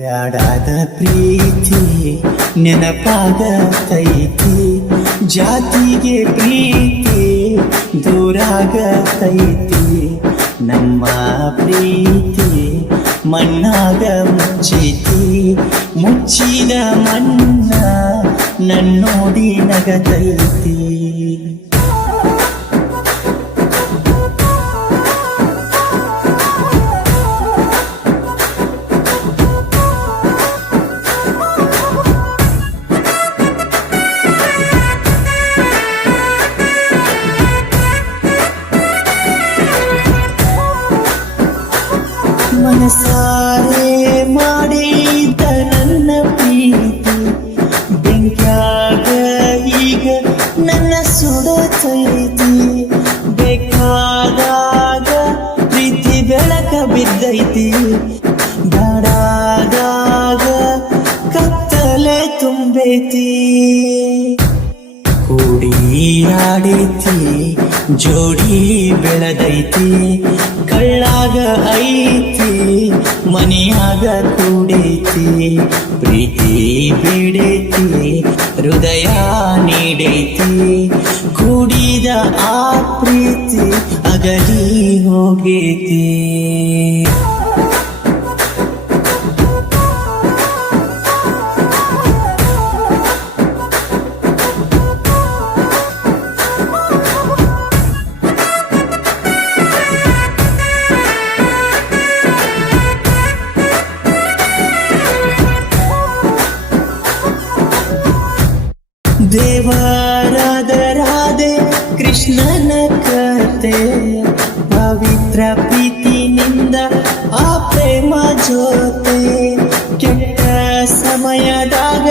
ಬ್ಯಾಡಾದ ಪ್ರೀತಿ ನೆನಪಾಗತೈತಿ, ಜಾತಿಗೆ ಪ್ರೀತಿ ದೂರಾಗತೈತಿ. ನಮ್ಮ ಪ್ರೀತಿ ಮಣ್ಣಾಗ ಮುಚ್ಚೈತಿ, ಮುಚ್ಚಿದ ಮಣ್ಣ ನನ್ನೋಡಿ ನಗತೈತಿ. ಮನಸಾರೆ ಮಾಡಿದ ನನ್ನ ಪ್ರೀತಿ ಬೆಂಕ್ಯಾಗ ಈಗ ನನ್ನ ಸುಡತೈತಿ. ಬೇಕಾದಾಗ ಪ್ರೀತಿ ಬೆಳಕ ಬಿದ್ದೈತಿ, ಬೇಡಾದಾಗ ಕತ್ತಲೆ ತುಂಬೈತಿ. ಕೂಡಿ ಆಡೈತಿ ಜೋಡಿ ಬೆಳೆದೈತಿ, ಕಳ್ಳಾಗ ಐತಿ ಮನೆಯಾಗ ಕೂಡೈತಿ. ಪ್ರೀತಿ ಬೇಡೈತಿ ಹೃದಯ ನೀಡೈತಿ, ಕೂಡಿದ ಆ ಪ್ರೀತಿ ಅಗಲಿ ಹೋಗೈತಿ. ದೇವರಾದ ರಾಧೆ ಕೃಷ್ಣನ ಕತೆ, ಪವಿತ್ರ ಪ್ರೀತಿನಿಂದ ಆ ಪ್ರೇಮ ಜೊತೆ. ಕೆಟ್ಟ ಸಮಯದಾಗ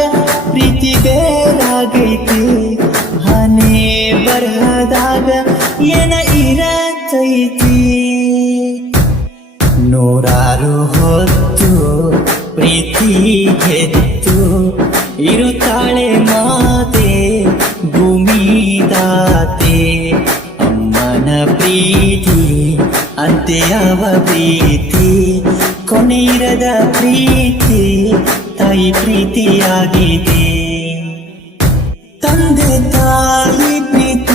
ಪ್ರೀತಿ ಬೇರಾಗೈತಿ, ಹಣೆ ಬರದಾಗ ಏನ ಇರತೈತಿ. ನೂರಾರು ಹೊತ್ತು ಪ್ರೀತಿ ಗೆದ್ದು ಇರುತ್ತಾಳೆ ಮಾತೆ ಭೂಮಿದಾತೆ. ಅಮ್ಮನ ಪ್ರೀತಿ ಅಂತ್ಯವ ಪ್ರೀತಿ, ಕೊನೆಯಿರದ ಪ್ರೀತಿ ತಾಯಿ ಪ್ರೀತಿಯಾಗಿದೆ. ತಂದೆ ತಾಯಿ ಪ್ರೀತಿ